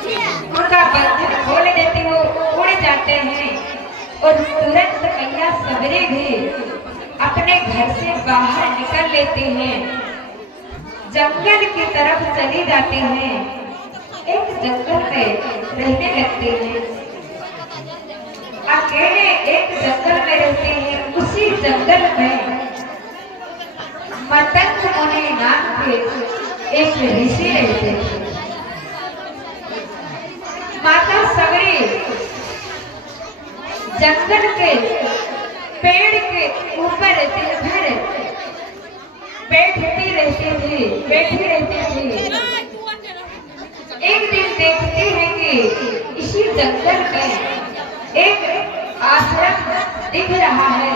उनका बंधन खोल देते हो, उड़ जाते हैं और तुरंत मैया सबरे भी अपने घर से बाहर निकल लेते हैं, जंगल की तरफ चले जाते हैं, एक जंगल में रहने लगते हैं। अकेले एक जंगल में रहते हैं। उसी जंगल में मतंग मुनि नाम के एक ऋषि रहते थे। माता सबरी जंगल के पेड़ के ऊपर दिन भर बैठी रहती थी। एक दिन देखती है कि इसी जंगल में एक आश्रम दिख रहा है।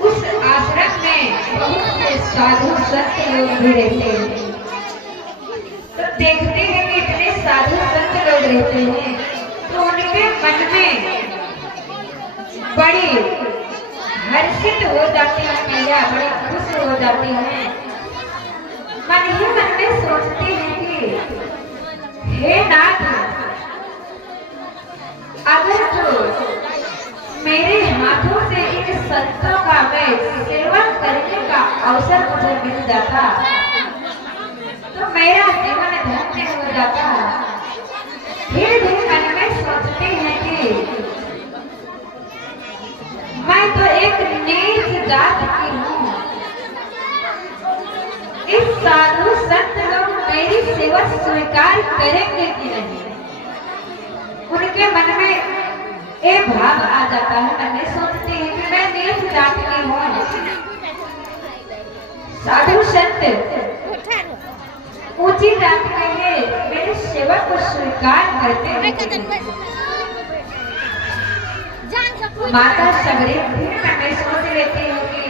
उस आश्रम में बहुत से साधु संत लोग भी रहते हैं। तो देखते हैं कि इतने साधु संत लोग रहते हैं, तो उनके मन में बड़ी हर्षित हो जाती है मैया, बड़ी खुश हो जाती है। मन ही मन में सोचती है कि हे नाथ, अगर तो मेरे हाथों से इन संतों का मैं सेवन करने का अवसर मुझे मिल जाता तो मेरा जीवन धन्य हो जाता। फिर भी मन में सोचते हैं कि मैं तो एक नीच जात की हूँ, इस साधु संत लोग मेरी सेवा स्वीकार करेंगे कि नहीं। उनके मन में एक भाव आ जाता है। मन में सोचते हैं कि मैं नीच जात की हूँ, साधु संत ऊंची जात के हैं, मेरी सेवा को स्वीकार करते हैं। माता सबरी मन में सोच लेती है कि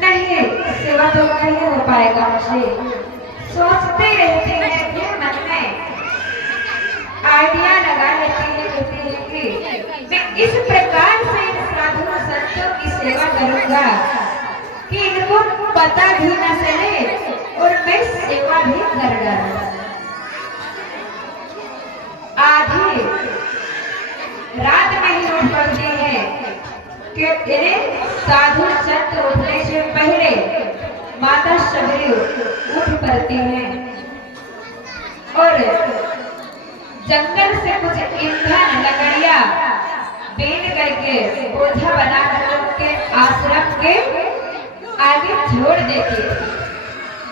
नहीं, सेवा तो नहीं हो पाएगा मुझे। सोचते रहते हैं, फिर मन में आइडिया लगा लेते हैं कि मैं इस प्रकार से इन साधु संतों की सेवा करूंगा कि इनको पता भी न चले और मैं सेवा भी कर डालूं। आधी रात में ही उठ पड़ती है कि इन्हें साधु संत उठने से पहले माता सबरी उठ पड़ती है और जंगल से कुछ ईंधन लकड़ियां बीन करके बोझा बनाकर उनके आश्रम के आगे छोड़ देती थी।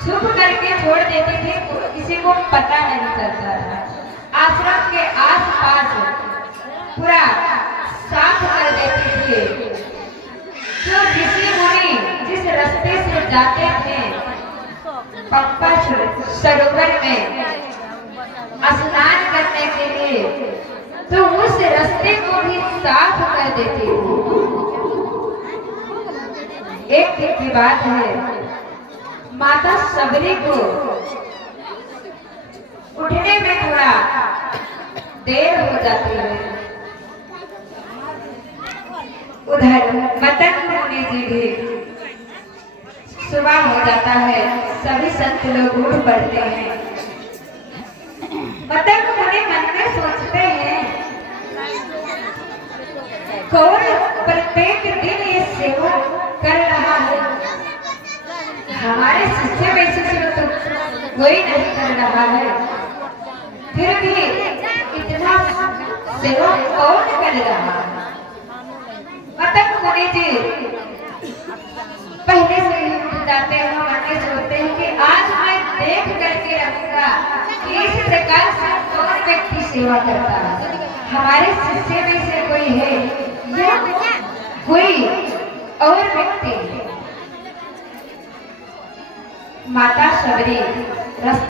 छुप करके छोड़ देती थी, किसी को पता नहीं चलता था। आश्रम के आसपास पूरा साफ कर देती थी। जो ऋषि मुनि जिस रास्ते से जाते थे पंपा सरोवर में स्नान करने के लिए, तो उस रास्ते को भी साफ कर देती थी। एक दिन की बात है, माता सबरी को उठने में थोड़ा देर हो जाती है। उधर मतंग मुनि जी भी सुबह हो जाता है, सभी संत लोग उठ पड़ते हैं। मतंग मुनि मन में सोचते हैं, कौन प्रत्येक दिन ये सेवा कर रहा है, हमारे शिष्य में से तो कोई नहीं कर रहा है, फिर भी इतना सेवा कौन कर रहा है। मतंग मुनि जी पहले से ही उठ जाते हैं, मन में सोचते हैं कि आज मैं देख करके रहूंगा कि इस प्रकार से कौन व्यक्ति सेवा करता है, हमारे शिष्य में से कोई है या कोई और व्यक्ति। माता सबरी